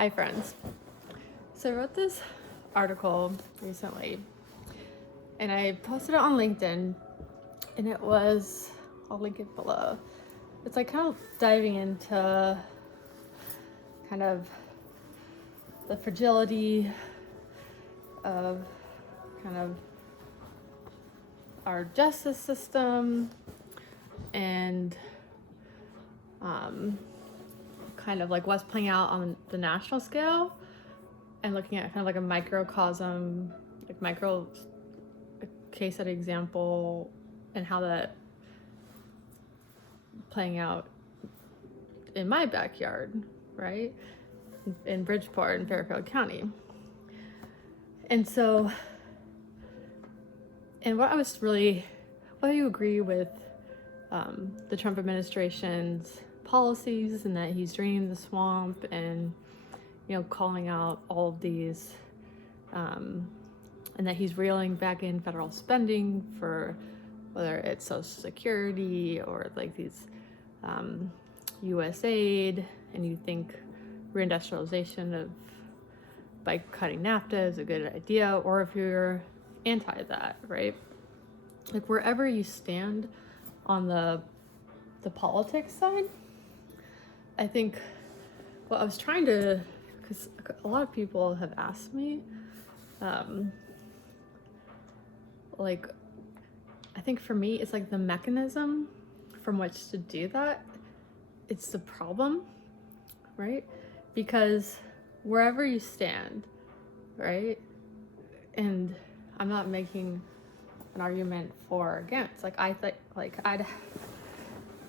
Hi friends. So I wrote this article recently and I posted it on LinkedIn and it was, I'll link it below. It's like kind of diving into kind of the fragility of kind of our justice system and kind of like what's playing out on the national scale and looking at kind of like a microcosm, like micro case study example and how that playing out in my backyard, right? In Bridgeport in Peril County. And so, and what I was really, whether you agree with the Trump administration's policies and that he's draining the swamp and, you know, calling out all of these, and that he's reeling back in federal spending for whether it's Social Security or like these US aid, and you think reindustrialization of by cutting NAFTA is a good idea, or if you're anti that, right? Like wherever you stand on the politics side, I think what I was trying to, because a lot of people have asked me, like, I think for me, it's like the mechanism from which to do that, it's the problem, right? Because wherever you stand, right? And I'm not making an argument for or against, like I think, like I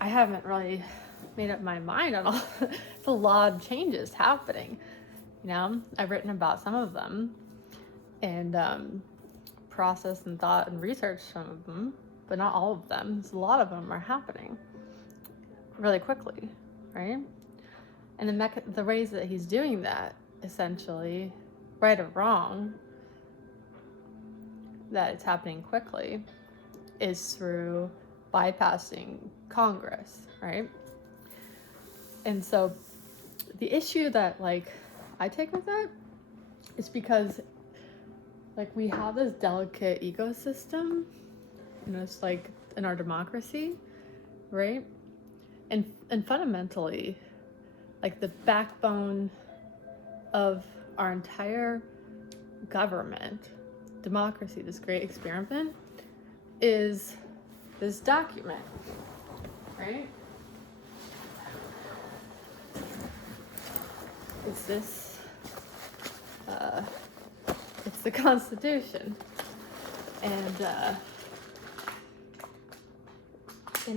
haven't really made up my mind on all. It's a lot of changes happening, you know. I've written about some of them and processed and thought and researched some of them, but not all of them. So a lot of them are happening really quickly, right? And the ways that he's doing that, essentially, right or wrong, that it's happening quickly, is through bypassing Congress, right? And so the issue that like I take with that is because like we have this delicate ecosystem, you know, it's like in our democracy, right? And fundamentally, like the backbone of our entire government, democracy, this great experiment, is this document, right? It's this, it's the Constitution, and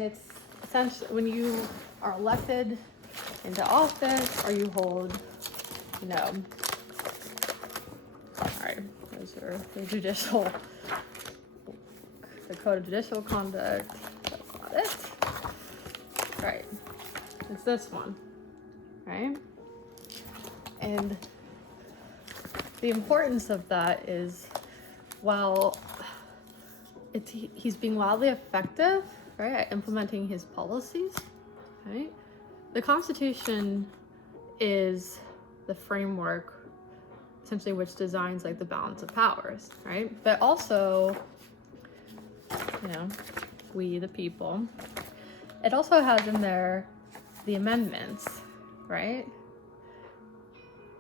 it's essentially when you are elected into office or you hold, you know, sorry, those are the judicial, the Code of Judicial Conduct, that's not it, right, it's this one, right? And the importance of that is, while he's being wildly effective, right, at implementing his policies, right? The Constitution is the framework, essentially, which designs like the balance of powers, right? But also, you know, we the people, it also has in there the amendments, right?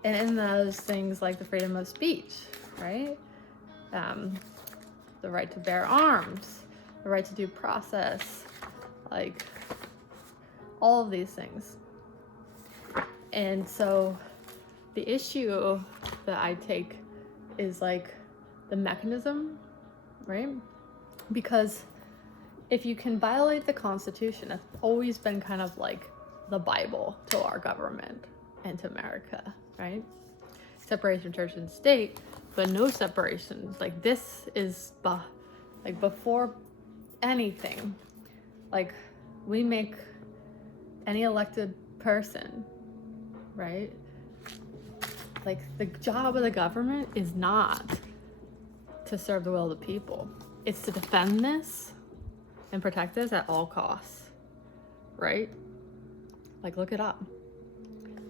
And in those things like the freedom of speech, right? The right to bear arms, the right to due process, like all of these things. And so the issue that I take is like the mechanism, right? Because if you can violate the Constitution, it's always been kind of like the Bible to our government and to America, right? Separation of church and state, but no separation. Like this is like before anything, like we make any elected person, right? Like the job of the government is not to serve the will of the people. It's to defend this and protect this at all costs, right? Like look it up.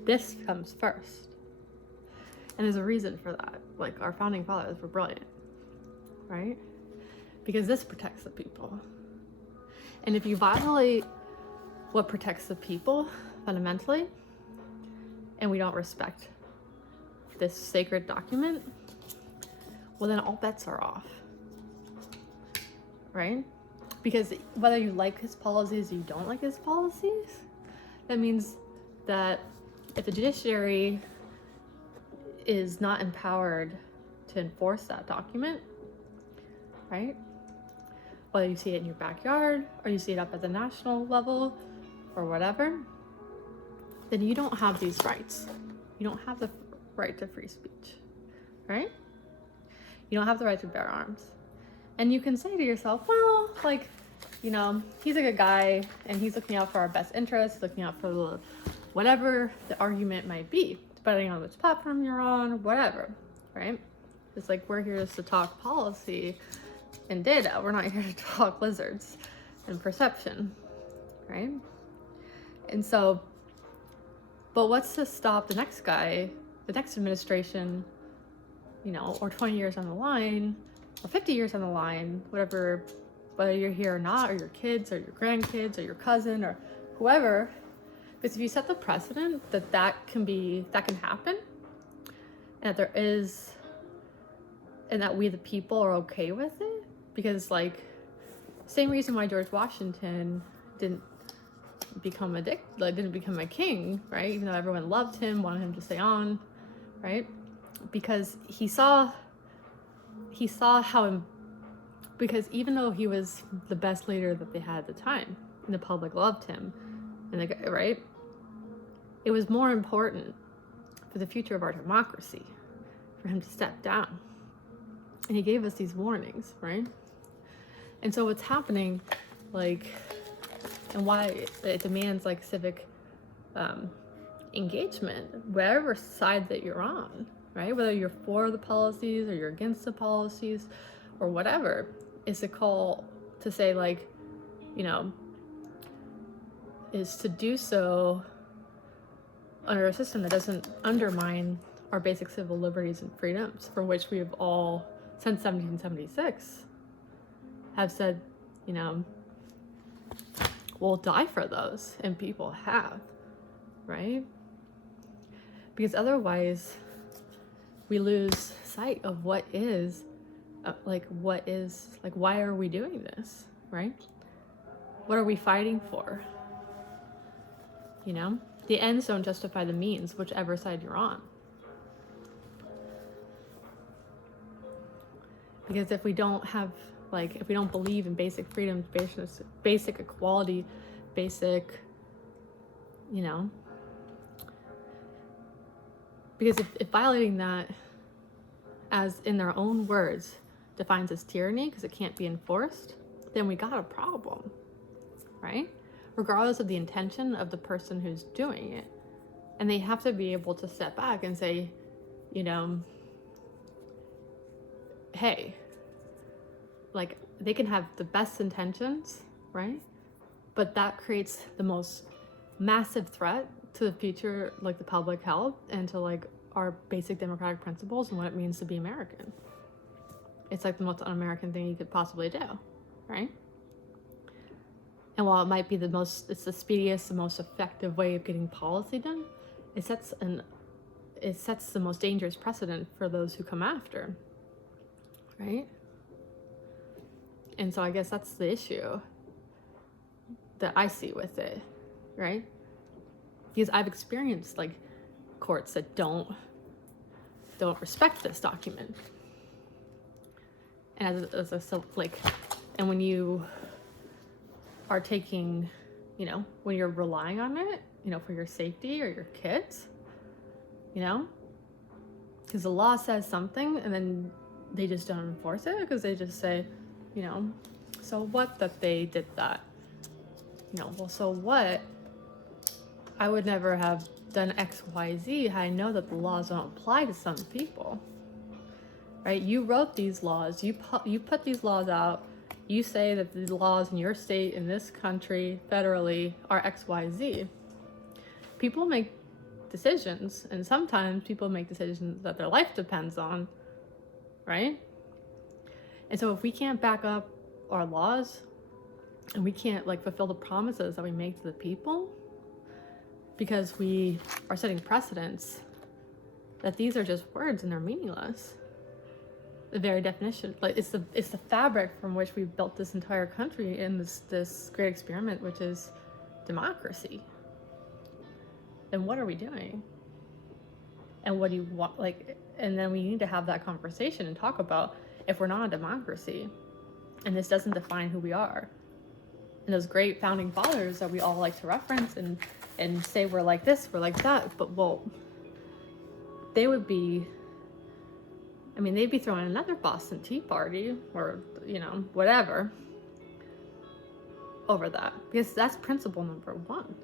This comes first, And there's a reason for that. Like, our founding fathers were brilliant, right? Because this protects the people. And if you violate what protects the people fundamentally, and we don't respect this sacred document, well, then all bets are off, right? Because whether you like his policies or you don't like his policies, that means that if the judiciary is not empowered to enforce that document, right? Whether you see it in your backyard or you see it up at the national level or whatever, then you don't have these rights. You don't have the right to free speech, right? You don't have the right to bear arms. And you can say to yourself, well, like, you know, he's a good guy and he's looking out for our best interests, looking out for the, whatever the argument might be, depending on which platform you're on, whatever, right? It's like, we're here just to talk policy and data. We're not here to talk lizards and perception, right? And so, but what's to stop the next guy, the next administration, you know, or 20 years on the line, or 50 years on the line, whatever, whether you're here or not, or your kids, or your grandkids, or your cousin, or whoever, because if you set the precedent that can happen, and that there is, and that we the people are okay with it, because like, same reason why George Washington didn't become a king, right? Even though everyone loved him, wanted him to stay on, right? Because he saw how, because even though he was the best leader that they had at the time, and the public loved him, and right? It was more important for the future of our democracy for him to step down. And he gave us these warnings, right? And so what's happening, like, and why it demands like civic engagement, whatever side that you're on, right? Whether you're for the policies or you're against the policies or whatever, is a call to say, like, you know, is to do so under a system that doesn't undermine our basic civil liberties and freedoms, for which we have all, since 1776, have said, you know, we'll die for those, and people have, right? Because otherwise, we lose sight of what is, why are we doing this, right? What are we fighting for? You know, the ends don't justify the means, whichever side you're on. Because if we don't have, like, if we don't believe in basic freedoms, basic equality, basic, you know, because if violating that, as in their own words, defines as tyranny because it can't be enforced, then we got a problem, right? Regardless of the intention of the person who's doing it. And they have to be able to step back and say, you know, hey, like, they can have the best intentions, right? But that creates the most massive threat to the future, like the public health, and to like our basic democratic principles and what it means to be American. It's like the most un-American thing you could possibly do, right? And while it might be it's the speediest, the most effective way of getting policy done, it sets the most dangerous precedent for those who come after, right? And so I guess that's the issue that I see with it, right? Because I've experienced like courts that don't respect this document. And and when you are taking, you know, when you're relying on it, you know, for your safety or your kids, you know, because the law says something and then they just don't enforce it because they just say, you know, so what that they did that, you know, well, so what? I would never have done X, Y, Z had I know that the laws don't apply to some people, right? You wrote these laws, you put these laws out, you say that the laws in your state, in this country, federally, are X, Y, Z. People make decisions, and sometimes people make decisions that their life depends on, right? And so if we can't back up our laws, and we can't like fulfill the promises that we make to the people, because we are setting precedents that these are just words and they're meaningless. The very definition, like it's the fabric from which we've built this entire country in this great experiment, which is democracy. Then what are we doing? And what do you want? Like, and then we need to have that conversation and talk about, if we're not a democracy, and this doesn't define who we are, and those great founding fathers that we all like to reference and say we're like this, we're like that, but well, they would be, I mean, they'd be throwing another Boston Tea Party or, you know, whatever over that, because that's principle number one.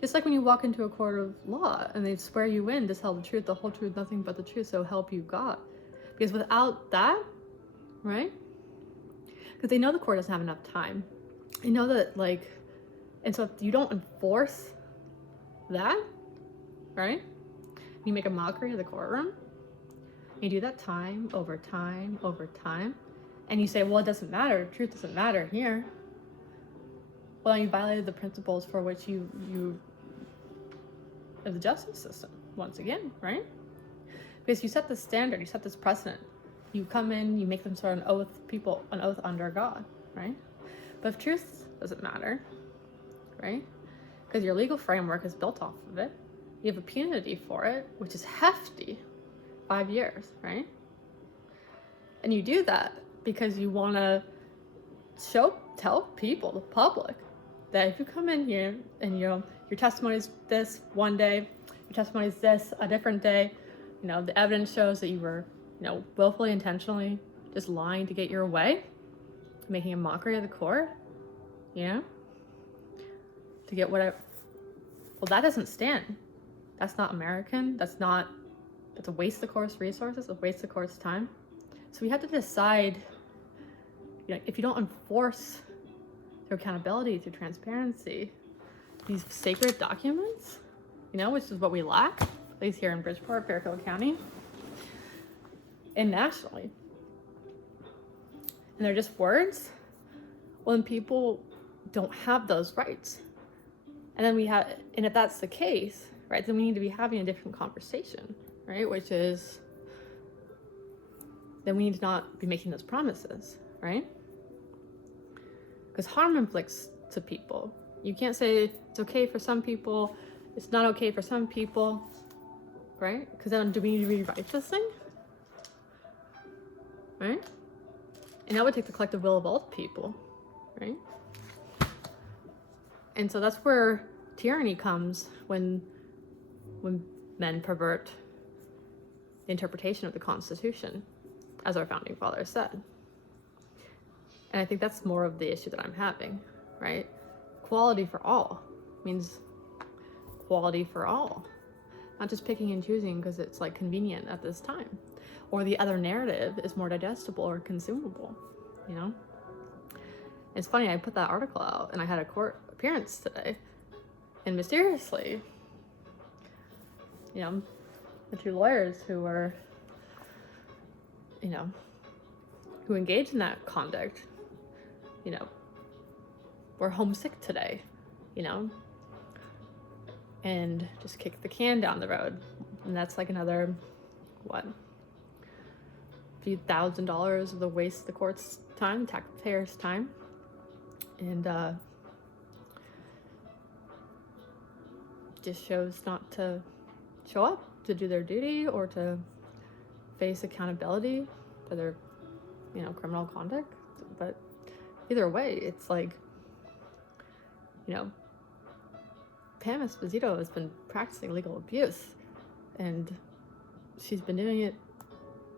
Just like when you walk into a court of law and they swear you in to tell the truth, the whole truth, nothing but the truth, so help you God. Because without that, right? Because they know the court doesn't have enough time. They know that, like, and so if you don't enforce that, right? You make a mockery of the courtroom. You do that time over time over time, and you say, well, it doesn't matter. Truth doesn't matter here. Well, you violated the principles for which you of the justice system once again, right? Because you set the standard, you set this precedent. You come in, you make them sort of an oath under God, right? But if truth doesn't matter, right? Because your legal framework is built off of it. You have a punity for it, which is hefty, 5 years, right? And you do that because you want to tell people, the public, that if you come in here and your testimony is this one day, your testimony is this a different day, you know, the evidence shows that you were, you know, willfully, intentionally just lying to get your way, making a mockery of the court, you know, to get well, that doesn't stand. That's not American. That's a waste of the court's resources, a waste of the court's time. So we have to decide, you know, if you don't enforce through accountability, through transparency, these sacred documents, you know, which is what we lack, at least here in Bridgeport, Peril County, and nationally. And they're just words. Well, then people don't have those rights. And then and if that's the case, right, then we need to be having a different conversation, right? Which is, then we need to not be making those promises, right? Because harm inflicts to people. You can't say it's okay for some people, it's not okay for some people, right? Because then do we need to rewrite this thing? Right? And that would take the collective will of all people, right? And so that's where tyranny comes when men pervert the interpretation of the Constitution, as our founding fathers said. And I think that's more of the issue that I'm having, right? Equality for all means equality for all, not just picking and choosing because it's like convenient at this time, or the other narrative is more digestible or consumable, you know? It's funny, I put that article out and I had a court appearance today, and mysteriously, you know, the two lawyers who were, you know, who engaged in that conduct, you know, were homesick today, you know, and just kicked the can down the road. And that's like another, what, few $1,000s of the waste of the court's time, taxpayers' time. And just chose not to show up to do their duty or to face accountability for their, you know, criminal conduct. But either way, it's like, you know, Pam Esposito has been practicing legal abuse, and she's been doing it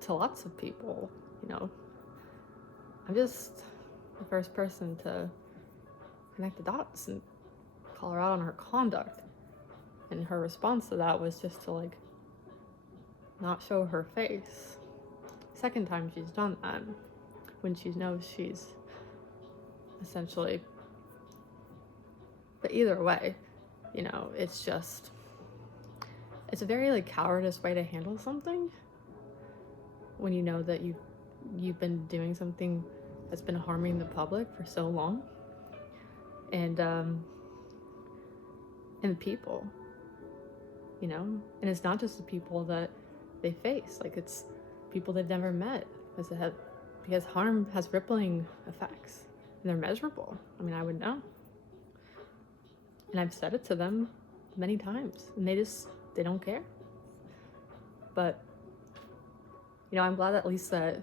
to lots of people, you know. I'm just the first person to connect the dots and call her out on her conduct. And her response to that was just to, like, not show her face. Second time she's done that, when she knows she's essentially, but either way, you know, it's just, it's a very like cowardice way to handle something when you know that you've been doing something that's been harming the public for so long, and people, you know, and it's not just the people that they face, like it's people they've never met, because harm has rippling effects and they're measurable. I mean, I would know, and I've said it to them many times, and they don't care. But you know, I'm glad at least that,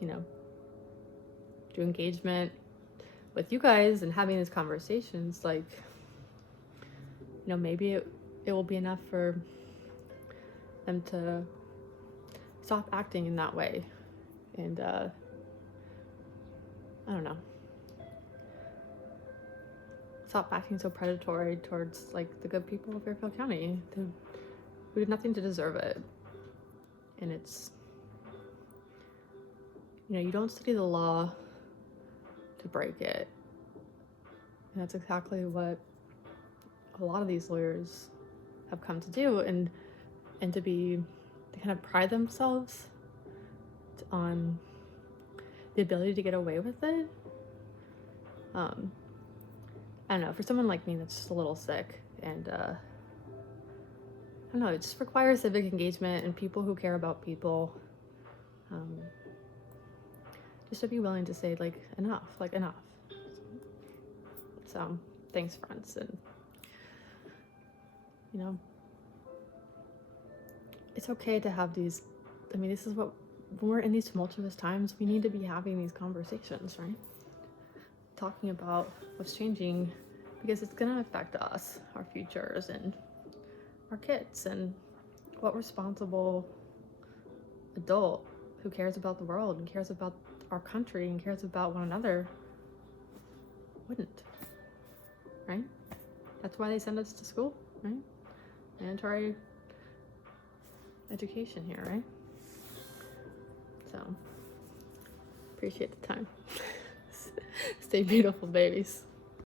you know, through engagement with you guys and having these conversations, like, you know, maybe it will be enough for them to stop acting in that way. And I don't know, stop acting so predatory towards like the good people of Fairfield County who did nothing to deserve it. And it's, you know, you don't study the law to break it. And that's exactly what a lot of these lawyers have come to do, and to kind of pride themselves on the ability to get away with it. I don't know, for someone like me that's just a little sick, and I don't know, it just requires civic engagement and people who care about people, just to be willing to say like enough. So thanks, friends. And you know, it's okay to have these, I mean, this is what, when we're in these tumultuous times, we need to be having these conversations, right? Talking about what's changing, because it's going to affect us, our futures, and our kids, and what responsible adult who cares about the world and cares about our country and cares about one another wouldn't, right? That's why they send us to school, right? Mandatory education here, right? So, appreciate the time. Stay beautiful, babies.